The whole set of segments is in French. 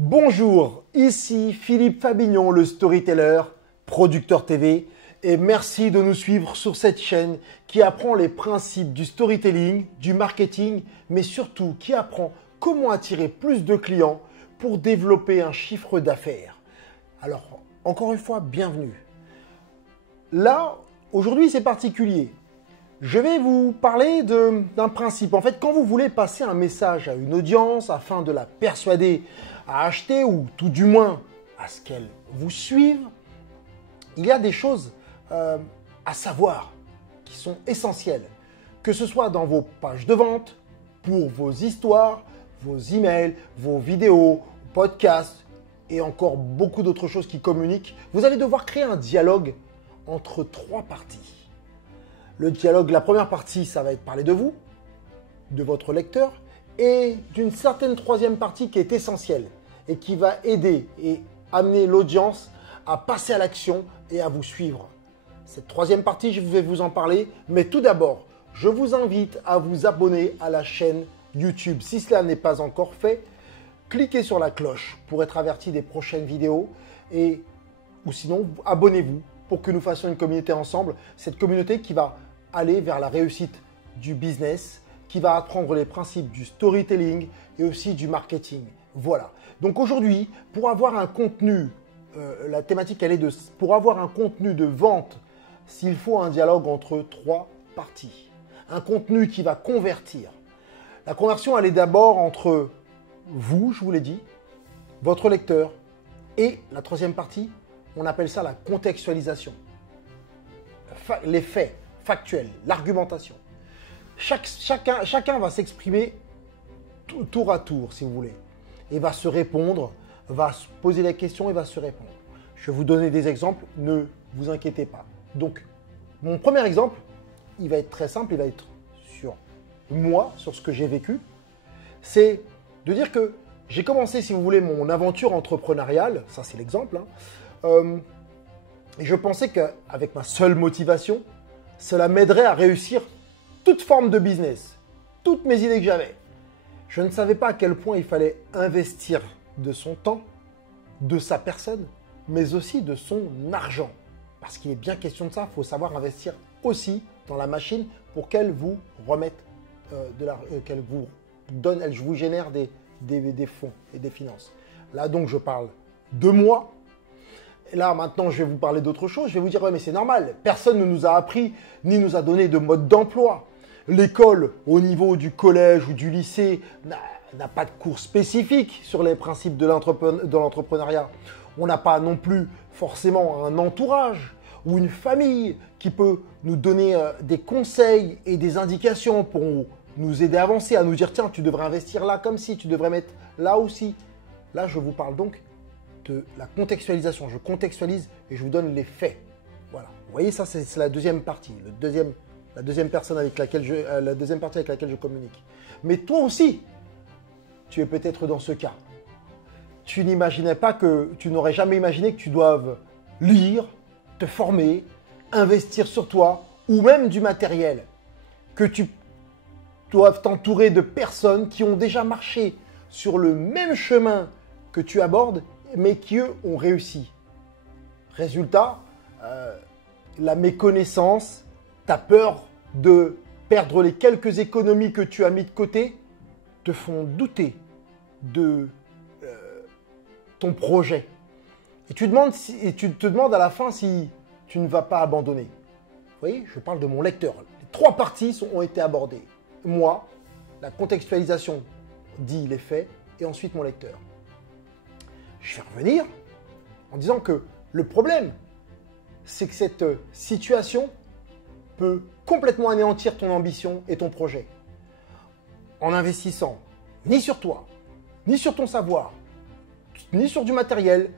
Bonjour, ici Philippe Fabignon, le storyteller, producteur TV, et merci de nous suivre sur cette chaîne qui apprend les principes du storytelling, du marketing, mais surtout qui apprend comment attirer plus de clients pour développer un chiffre d'affaires. Alors, encore une fois, bienvenue. Là, aujourd'hui, c'est particulier. Je vais vous parler d'un principe. En fait, quand vous voulez passer un message à une audience afin de la persuader à acheter ou tout du moins à ce qu'elle vous suive, il y a des choses à savoir qui sont essentielles. Que ce soit dans vos pages de vente, pour vos histoires, vos emails, vos vidéos, podcasts et encore beaucoup d'autres choses qui communiquent, vous allez devoir créer un dialogue entre trois parties. Le dialogue, la première partie, ça va être parler de vous, de votre lecteur et d'une certaine troisième partie qui est essentielle et qui va aider et amener l'audience à passer à l'action et à vous suivre. Cette troisième partie, je vais vous en parler, mais tout d'abord, je vous invite à vous abonner à la chaîne YouTube. Si cela n'est pas encore fait, cliquez sur la cloche pour être averti des prochaines vidéos ou sinon, abonnez-vous pour que nous fassions une communauté ensemble. Cette communauté qui va aller vers la réussite du business, qui va apprendre les principes du storytelling et aussi du marketing. Voilà. Donc aujourd'hui, pour avoir un contenu, la thématique elle est pour avoir un contenu de vente, s'il faut un dialogue entre trois parties. Un contenu qui va convertir. La conversion elle est d'abord entre vous, je vous l'ai dit, votre lecteur et la troisième partie, on appelle ça la contextualisation. Les faits factuels, l'argumentation. Chacun va s'exprimer tour à tour, si vous voulez, et va se répondre, va se poser la question et va se répondre. Je vais vous donner des exemples, ne vous inquiétez pas. Donc, mon premier exemple, il va être très simple, il va être sur moi, sur ce que j'ai vécu. C'est de dire que j'ai commencé, si vous voulez, mon aventure entrepreneuriale, ça c'est l'exemple, et je pensais qu'avec ma seule motivation, cela m'aiderait à réussir toute forme de business, toutes mes idées que j'avais. Je ne savais pas à quel point il fallait investir de son temps, de sa personne, mais aussi de son argent. Parce qu'il est bien question de ça, il faut savoir investir aussi dans la machine pour qu'elle vous remette, qu'elle vous donne, elle vous génère des fonds et des finances. Là donc je parle de moi. Et là, maintenant, je vais vous parler d'autre chose. Je vais vous dire, ouais, mais c'est normal. Personne ne nous a appris ni nous a donné de mode d'emploi. L'école, au niveau du collège ou du lycée, n'a pas de cours spécifiques sur les principes de l'entrepreneuriat. On n'a pas non plus forcément un entourage ou une famille qui peut nous donner des conseils et des indications pour nous aider à avancer, à nous dire, tiens, tu devrais investir là comme si, tu devrais mettre là aussi. Là, je vous parle donc de la contextualisation. Je contextualise et je vous donne les faits. Voilà. Vous voyez, ça, c'est la deuxième partie, la deuxième partie avec laquelle je communique. Mais toi aussi, tu es peut-être dans ce cas. Tu n'aurais jamais imaginé que tu doives lire, te former, investir sur toi ou même du matériel. Que tu doives t'entourer de personnes qui ont déjà marché sur le même chemin que tu abordes mais qui, eux, ont réussi. Résultat, la méconnaissance, ta peur de perdre les quelques économies que tu as mis de côté, te font douter de ton projet. Et tu te demandes à la fin si tu ne vas pas abandonner. Vous voyez, je parle de mon lecteur. Les trois parties ont été abordées. Moi, la contextualisation dit les faits, et ensuite mon lecteur. Je vais revenir en disant que le problème, c'est que cette situation peut complètement anéantir ton ambition et ton projet. En investissant ni sur toi, ni sur ton savoir, ni sur du matériel,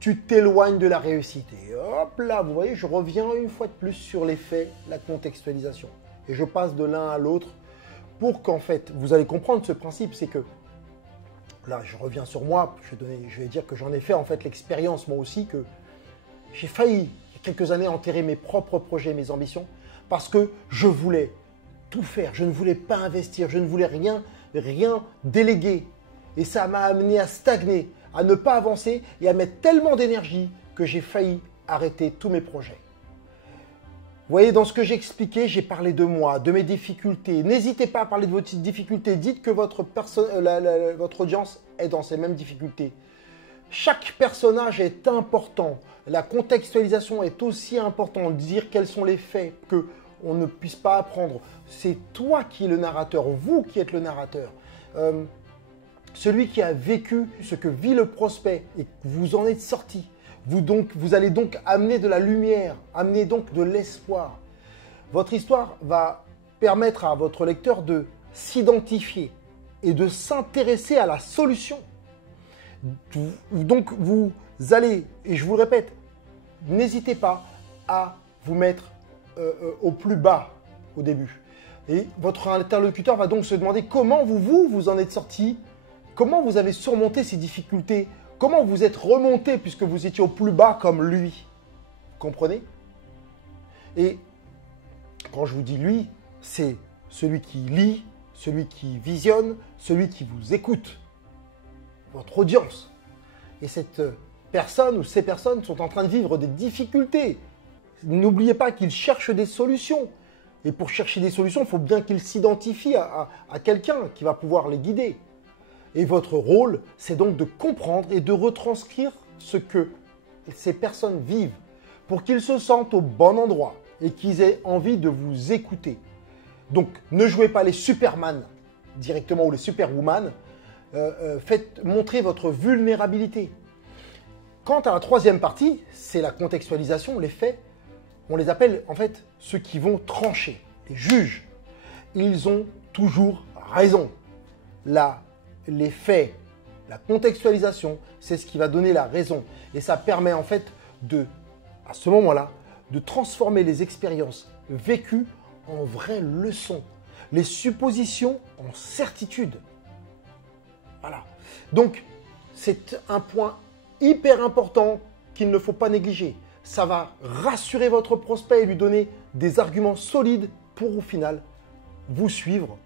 tu t'éloignes de la réussite. Et hop là, vous voyez, je reviens une fois de plus sur les faits, la contextualisation. Et je passe de l'un à l'autre pour qu'en fait, vous allez comprendre ce principe, c'est que là, je reviens sur moi, je vais dire que j'en ai fait en fait l'expérience moi aussi, que j'ai failli, il y a quelques années, enterrer mes propres projets, mes ambitions, parce que je voulais tout faire, je ne voulais pas investir, je ne voulais rien déléguer. Et ça m'a amené à stagner, à ne pas avancer et à mettre tellement d'énergie que j'ai failli arrêter tous mes projets. Vous voyez, dans ce que j'ai expliqué, j'ai parlé de moi, de mes difficultés. N'hésitez pas à parler de vos difficultés. Dites que votre audience est dans ces mêmes difficultés. Chaque personnage est important. La contextualisation est aussi importante. Dire quels sont les faits, qu'on ne puisse pas apprendre. C'est toi qui es le narrateur, vous qui êtes le narrateur. Celui qui a vécu ce que vit le prospect et que vous en êtes sorti. Vous allez donc amener de la lumière, amener donc de l'espoir. Votre histoire va permettre à votre lecteur de s'identifier et de s'intéresser à la solution. Donc vous allez, et je vous le répète, n'hésitez pas à vous mettre au plus bas au début. Et votre interlocuteur va donc se demander comment vous en êtes sorti, comment vous avez surmonté ces difficultés. Comment vous êtes remonté puisque vous étiez au plus bas comme lui? Vous comprenez? Et quand je vous dis lui, c'est celui qui lit, celui qui visionne, celui qui vous écoute, votre audience. Et cette personne ou ces personnes sont en train de vivre des difficultés. N'oubliez pas qu'ils cherchent des solutions. Et pour chercher des solutions, il faut bien qu'ils s'identifient à quelqu'un qui va pouvoir les guider. Et votre rôle, c'est donc de comprendre et de retranscrire ce que ces personnes vivent pour qu'ils se sentent au bon endroit et qu'ils aient envie de vous écouter. Donc, ne jouez pas les Superman directement ou les Superwoman. Faites montrer votre vulnérabilité. Quant à la troisième partie, c'est la contextualisation, les faits. On les appelle en fait ceux qui vont trancher, les juges. Ils ont toujours raison. Les faits, la contextualisation, c'est ce qui va donner la raison. Et ça permet en fait à ce moment-là, de transformer les expériences vécues en vraies leçons, les suppositions en certitudes. Voilà. Donc, c'est un point hyper important qu'il ne faut pas négliger. Ça va rassurer votre prospect et lui donner des arguments solides pour au final vous suivre,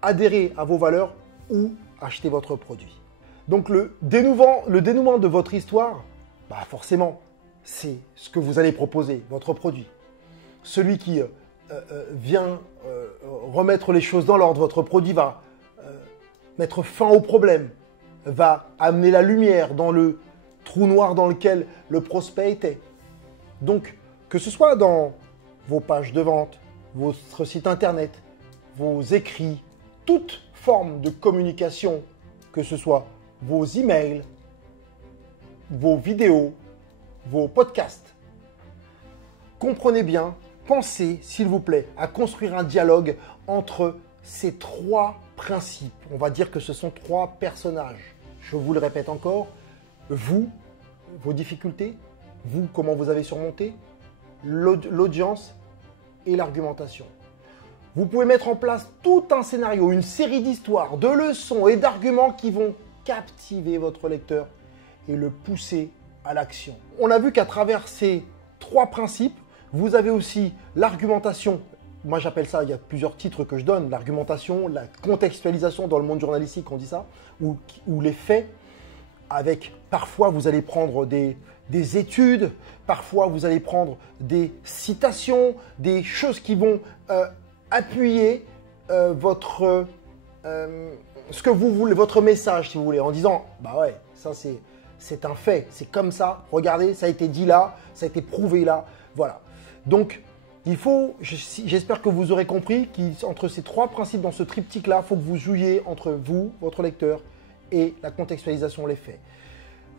adhérer à vos valeurs ou acheter votre produit. Donc le dénouement de votre histoire, forcément, c'est ce que vous allez proposer, votre produit. Celui qui vient remettre les choses dans l'ordre, votre produit va mettre fin au problème, va amener la lumière dans le trou noir dans lequel le prospect était. Donc, que ce soit dans vos pages de vente, votre site internet, vos écrits, toute forme de communication, que ce soit vos emails, vos vidéos, vos podcasts. Comprenez bien, pensez, s'il vous plaît, à construire un dialogue entre ces trois principes. On va dire que ce sont trois personnages. Je vous le répète encore, vous, vos difficultés, vous, comment vous avez surmonté, l'audience et l'argumentation. Vous pouvez mettre en place tout un scénario, une série d'histoires, de leçons et d'arguments qui vont captiver votre lecteur et le pousser à l'action. On a vu qu'à travers ces trois principes, vous avez aussi l'argumentation. Moi, j'appelle ça, il y a plusieurs titres que je donne, l'argumentation, la contextualisation dans le monde journalistique, on dit ça, ou les faits, avec parfois vous allez prendre des études, parfois vous allez prendre des citations, des choses qui vont appuyer ce que vous voulez, votre message, si vous voulez, en disant, ouais, ça c'est un fait, c'est comme ça, regardez, ça a été dit là, ça a été prouvé là, voilà. Donc, j'espère que vous aurez compris qu'entre ces trois principes dans ce triptyque-là, il faut que vous jouiez entre vous, votre lecteur, et la contextualisation, les faits.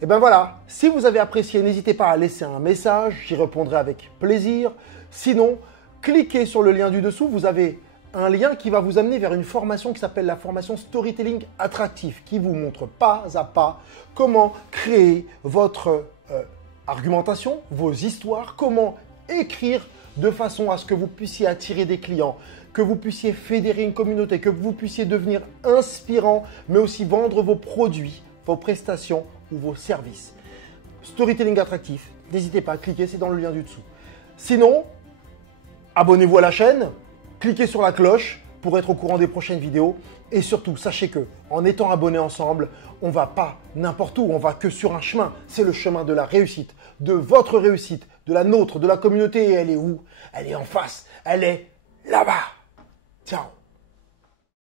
Et bien voilà, si vous avez apprécié, n'hésitez pas à laisser un message, j'y répondrai avec plaisir. Sinon, cliquez sur le lien du dessous, vous avez un lien qui va vous amener vers une formation qui s'appelle la formation Storytelling Attractif, qui vous montre pas à pas comment créer votre argumentation, vos histoires, comment écrire de façon à ce que vous puissiez attirer des clients, que vous puissiez fédérer une communauté, que vous puissiez devenir inspirant, mais aussi vendre vos produits, vos prestations ou vos services. Storytelling attractif, n'hésitez pas à cliquer, c'est dans le lien du dessous. Sinon, abonnez-vous à la chaîne, cliquez sur la cloche pour être au courant des prochaines vidéos. Et surtout, sachez que en étant abonnés ensemble, on ne va pas n'importe où, on va que sur un chemin. C'est le chemin de la réussite, de votre réussite, de la nôtre, de la communauté. Et elle est où? Elle est en face, elle est là-bas. Ciao.